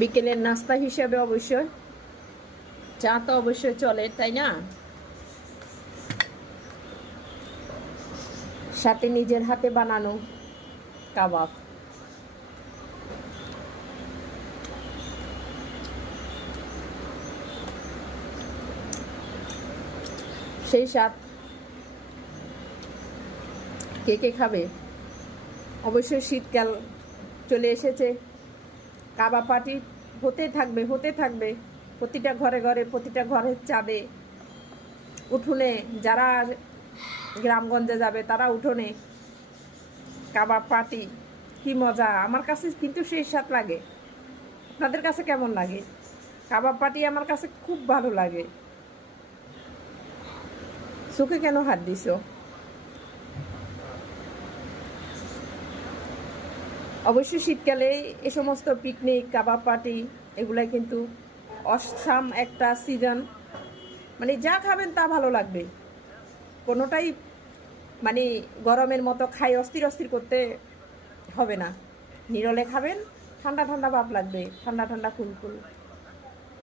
বিকেলের নাস্তা হিসেবে অবশ্যই চা তো অবশ্যই চলে, তাই না? সাথে নিজের হাতে বানানো কাবাব। সেই স্বাদ কে কে খাবে? অবশ্যই শীতকাল চলে এসেছে, কাবাব পার্টি হতে থাকবে হতে থাকবে। প্রতিটা ঘরে ঘরে, প্রতিটা ঘরের চাঁদে, উঠোনে, যারা গ্রামগঞ্জে যাবে তারা উঠোনে কাবাব পার্টি। কি মজা! আমার কাছে কিন্তু সেই স্বাদ লাগে। আপনাদের কাছে কেমন লাগে? কাবাব পার্টি আমার কাছে খুব ভালো লাগে। চোখে কেন হাত দিছো? অবশ্যই শীতকালে এ সমস্ত পিকনিক, কাবাব পার্টি এগুলাই কিন্তু অসাম একটা সিজন। মানে যা খাবেন তা ভালো লাগবে, কোনোটাই মানে গরমের মতো খাই অস্থির অস্থির করতে হবে না। নিরলে খাবেন, ঠান্ডা ঠান্ডা ভাব লাগবে, ঠান্ডা ঠান্ডা কুলকুল।